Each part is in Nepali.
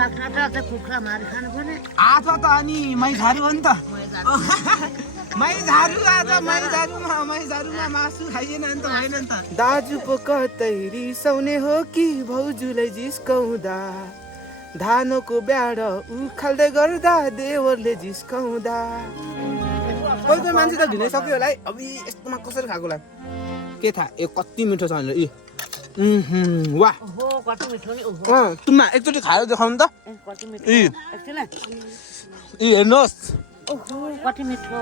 आज त अनि मै झारू हो नि त मै झारूमा मासु खाइएन नि त होइन नि त दाजु पो कतै रिसाउने हो कि भाउजूलाई जिस्काउँदा धानको ब्याड उखाल्दै गर्दा देवरले जिस्काउँदा कोही मान्छे त ढिलै सक्यो होला है अब यस्तोमा कसरी खाएको होला के थाहा ए कति मिठो छ भनेर वाह तुम्मा एकचोटि खाएर देखाउनु त हेर्नुहोस् कति मिठो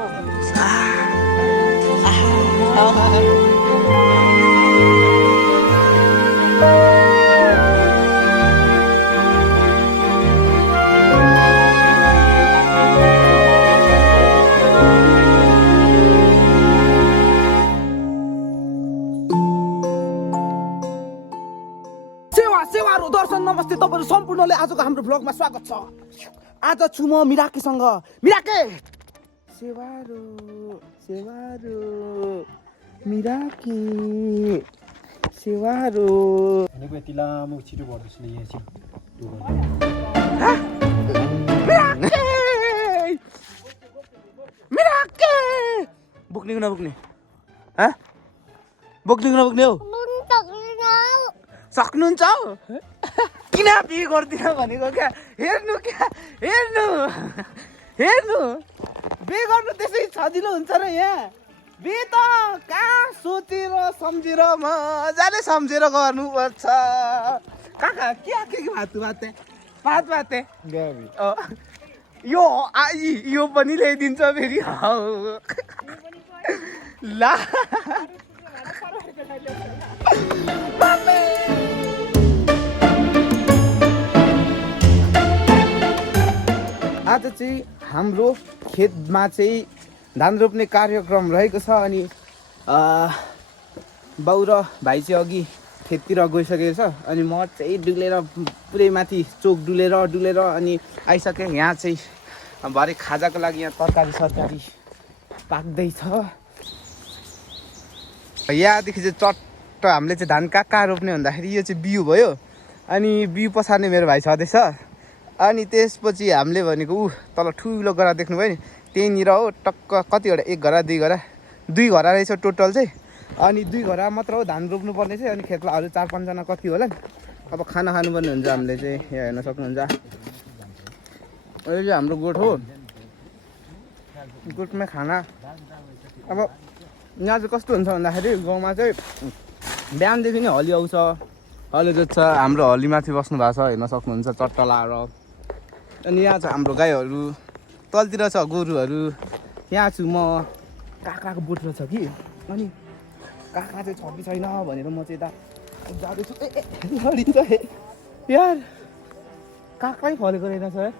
दर्शन नमस्ते तपाईहरु सम्पूर्णले आजको हाम्रो भ्लगमा स्वागत छ। आज छु म मिराकेसँग। मिराके सेवारो मिराके सेवारो भनेको यति लामो छिटो बढ्दैछ नि यहाँ चाहिँ मिराके बोक्ने कि नबोक्ने बोक्ने कि नबोक्ने हो सक्नुहुन्छ किन बिहे गर्दिन भनेको क्या हेर्नु बिहे गर्नु त्यसै सजिलो हुन्छ र यहाँ बिहे त कहाँ सोचेर सम्झेर मजाले सम्झेर गर्नुपर्छ कहाँ के भात यो पनि ल्याइदिन्छ फेरि ला आज चाहिँ हाम्रो खेतमा चाहिँ धान रोप्ने कार्यक्रम रहेको छ अनि बाउ र भाइ चाहिँ अघि खेततिर गइसकेको छ अनि म चाहिँ डुलेर पुरै माथि चोक डुलेर अनि आइसकेँ। यहाँ चाहिँ भरे खाजाको लागि यहाँ तरकारी पाक्दैछ। यहाँदेखि चाहिँ चट्ट हामीले चाहिँ धान कहाँ रोप्ने भन्दाखेरि यो चाहिँ बिउ भयो अनि बिउ पछार्ने मेरो भाइ छँदैछ अनि त्यसपछि हामीले भनेको तल ठुलो गरा देख्नुभयो नि त्यहीँनिर हो टक्क कतिवटा एक घरा दुई घरा रहेछ टोटल चाहिँ अनि 2 घरा मात्र हो धान रोप्नु पर्ने चाहिँ अनि खेतमा अरू 4-5 जना कति होला नि अब खाना खानुपर्ने हुन्छ हामीले चाहिँ यहाँ हेर्न सक्नुहुन्छ। यो चाहिँ हाम्रो गोठ हो गोठमा खाना अब यहाँ चाहिँ कस्तो हुन्छ भन्दाखेरि गाउँमा चाहिँ बिहानदेखि नै हली आउँछ हली जोत्छ हाम्रो हलीमाथि बस्नु भएको छ हेर्न सक्नुहुन्छ चट्टा लाएर अनि यहाँ छ हाम्रो गाईहरू तलतिर छ गोरुहरू यहाँ छु म काकाको बोट छ कि अनि काका चाहिँ छ कि छैन भनेर म चाहिँ यता जाँदैछु लडिन्छ यार काकै फलेको रहेछ यार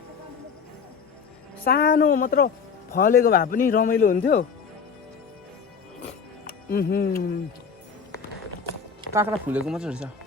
सानो मात्र फलेको भए पनि रमाइलो हुन्थ्यो। काँक्रा फुलेको मात्र रहेछ।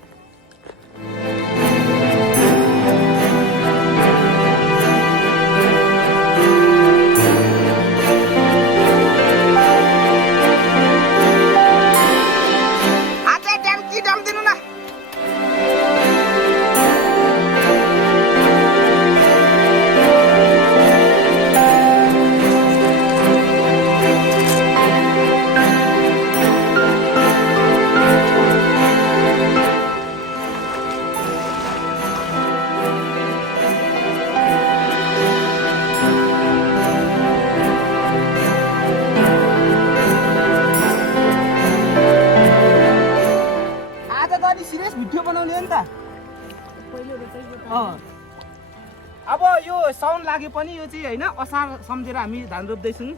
अब यो साउन लागे पनि यो चाहिँ हैन असार सम्झेर हामी धान रोप्दैछौँ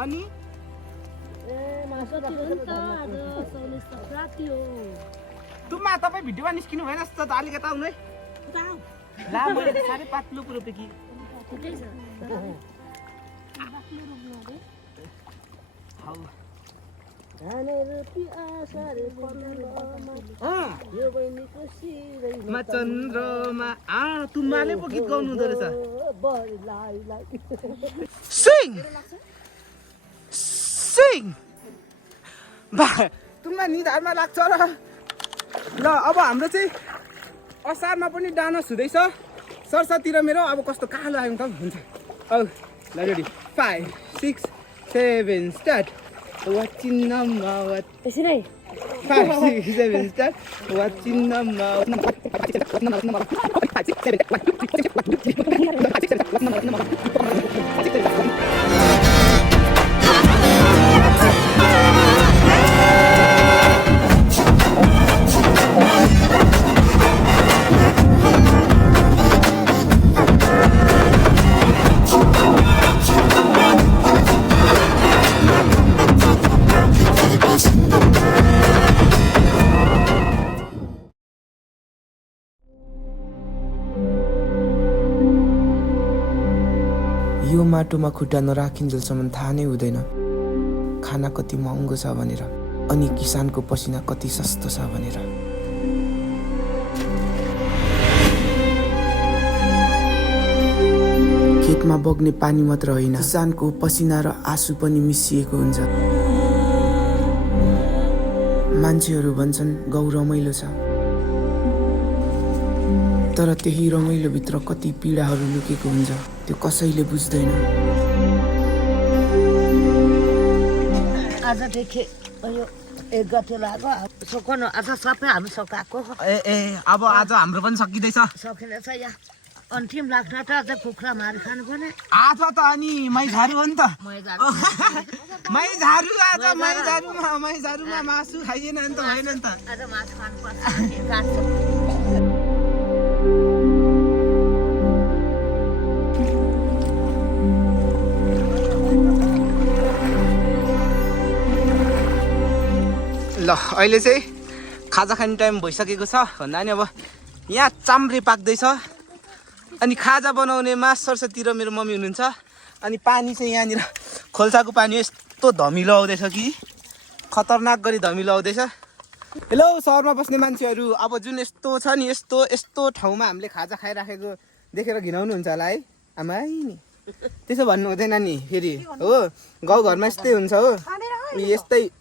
अनि तुमा तपाईँ भिडियोमा निस्किनु भएन जस्तो त अलिक यता आउनु है ला मैले साह्रै पातलो रोपे कि चन्द्रमा तुम्माले पो गीत गाउनु हुँदो रहेछ सिङ बा तुम्मा निधारमा लाग्छ र ल अब हाम्रो चाहिँ असारमा पनि डान्स हुँदैछ सरसती र मेरो अब कस्तो कालो आयो त हुन्छ औ ल रेडी 5 6 7 स्टार्ट वाचिङ नम्बर त्यसरी 5 6 7 स्टार्ट वाचिङ नम्बर यो माटोमा खुट्टा नराखिन्जेलसम्म थाहा नै हुँदैन खाना कति महँगो छ भनेर अनि किसानको पसिना कति सस्तो छ भनेर। खेतमा बग्ने पानी मात्र होइन किसानको पसिना र आँसु पनि मिसिएको हुन्छ। मान्छेहरू भन्छन् गाउँ रमाइलो छ तर त्यही रमाइलो भित्र कति पीडाहरू लुकेको हुन्छ त्यो कसैले बुझ्दैन। आजदेखि यो 1 गते लाग्यो सकाउनु आज सबै हामी सकाएको ए अब आज हाम्रो पनि सकिँदैछ सकिनेछ यहाँ अन्तिम लाग्न त अझ कुखुरा मारि खानु पर्ने आज त अनि मै झारू हो नि त मैदान मै झारू आज मै झारूमा मासु खाइएन नि त होइन नि त आज मासु खानु पर्छ ल अहिले चाहिँ खाजा खाने टाइम भइसकेको छ भन्दा नि अब यहाँ चाम्रे पाक्दैछ अनि खाजा बनाउनेमा सरस्वती र मेरो मम्मी हुनुहुन्छ अनि पानी चाहिँ यहाँनिर खोल्साको पानी यस्तो धमिलो आउँदैछ कि खतरनाक गरी धमिलो आउँदैछ। हेलो सहरमा बस्ने मान्छेहरू अब जुन यस्तो छ नि यस्तो ठाउँमा हामीले खाजा खाइराखेको देखेर घिनाउनुहुन्छ होला है आमाइ नि त्यसो भन्नु हुँदैन नि फेरि हो गाउँघरमा यस्तै हुन्छ हो यस्तै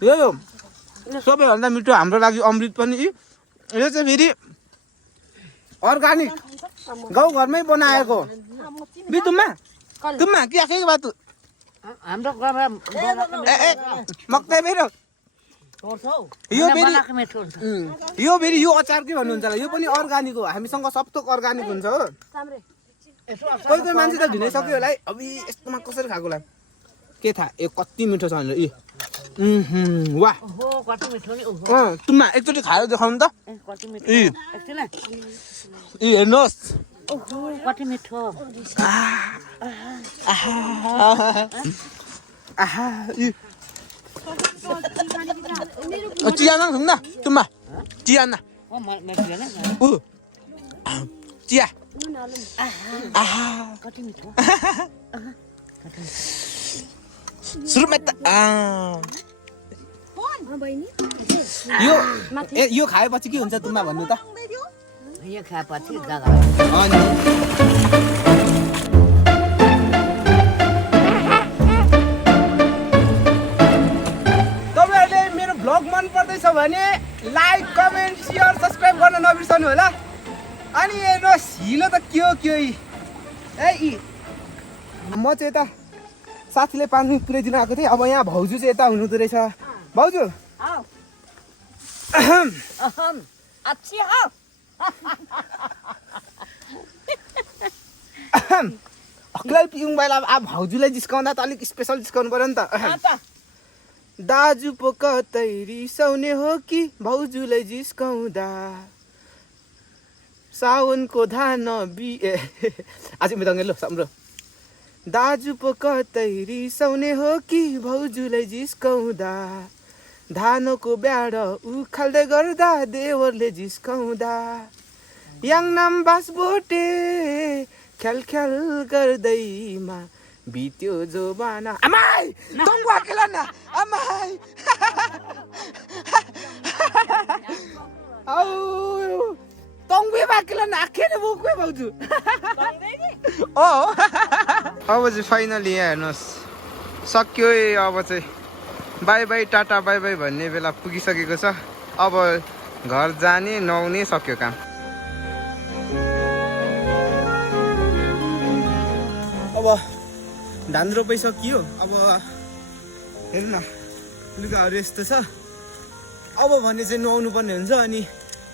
यो सबैभन्दा मिठो हाम्रो लागि अमृत पनि यो चाहिँ फेरि अर्ग्यानिक गाउँघरमै बनाएको बिजुमा तुममा के आखेको बात हाम्रो घरमा मक्दै फेरि यो फेरि यो अचार के भन्नुहुन्छ होला यो पनि अर्ग्यानिक हो हामीसँग सब थोक अर्ग्यानिक हुन्छ हो कोही कोही मान्छे त ढिनाइसक्यो होला है अब यस्तोमा कसरी खाएको होला के थाहा ए कति मिठो छ भनेर वाह तुममा एकचोटि खाएर देखाउनु त हेर्नुहोस् कति मिठो चिया खाउँ न तुममा चिया न चिया कति मिठो सुरुमा त यो खाएपछि के हुन्छ तुममा भन्नु त यो खाएपछि तपाईँहरूले मेरो भ्लग मन पर्दैछ भने लाइक कमेन्ट सेयर सब्सक्राइब गर्न नबिर्सनु होला। अनि हेर्नुहोस् हिलो त के हो है म चाहिँ यता साथीले पानी पुऱ्याइदिनु आएको थिएँ अब यहाँ भाउजू चाहिँ यता हुनुहुँदो रहेछ भाउजू अग्लै पिउँ बेला अब भाउजूलाई जिस्काउँदा त अलिक स्पेसल जिस्काउनु पर्यो नि त दाजु पो कतै रिसाउने हो कि भाउजूलाई जिस्काउँदा साउनको धान आज मिताउने लो हाम्रो दाजु पो कतै रिसाउने हो कि भाउजूलाई जिस्काउँदा धानको ब्याड उखाल्दै गर्दा देवरले जिस्काउँदा याङनाम बासबोटे ख्याल ख्याल गर्दैमा बित्यो जोबाना आमाई टङ्गु आकेला न आमाई औ टङ्गु बाकेला न आखेले बोक्वे भाउजू ओ अब चाहिँ फाइनली यहाँ हेर्नुहोस् सक्यो अब चाहिँ by by tata bye by भन्ने बेला पुगिसकेको छ। अब घर जाने नुहाउने सक्यो काम। अब धान रोपाइ सकियो। अब हेर्नु न लुगाहरू यस्तो छ। अब भने चाहिँ नुहाउनु पर्ने हुन्छ। अनि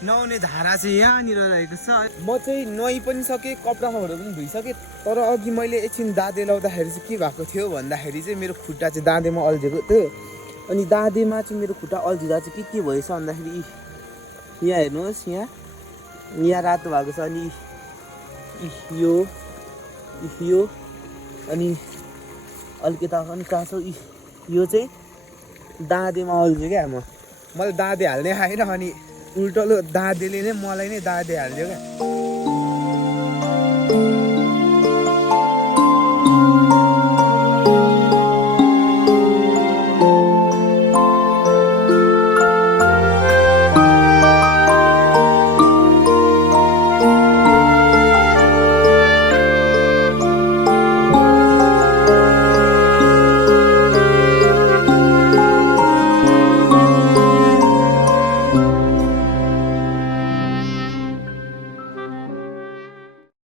नुहाउने धारा चाहिँ यहाँनिर रहेको छ। म चाहिँ नुहाइ पनि सकेँ, कपडाहरू पनि धोइसकेँ। तर अघि मैले एकछिन दाँते लाउँदाखेरि चाहिँ के भएको थियो भन्दाखेरि चाहिँ मेरो खुट्टा चाहिँ दाँतेमा अल्झेको थियो। अनि दाँतेमा चाहिँ मेरो खुट्टा अल्झिँदा चाहिँ के भएछ भन्दाखेरि यहाँ हेर्नुहोस्, यहाँ रातो भएको छ। अनि यो अनि अलिकता पनि काँचो यो चाहिँ दाँतेमा अल्झ्यो क्या। मैले दाँते हाल्ने खाएन। अनि उल्टो दाँतेले नै मलाई नै दाँते हाल्यो क्या।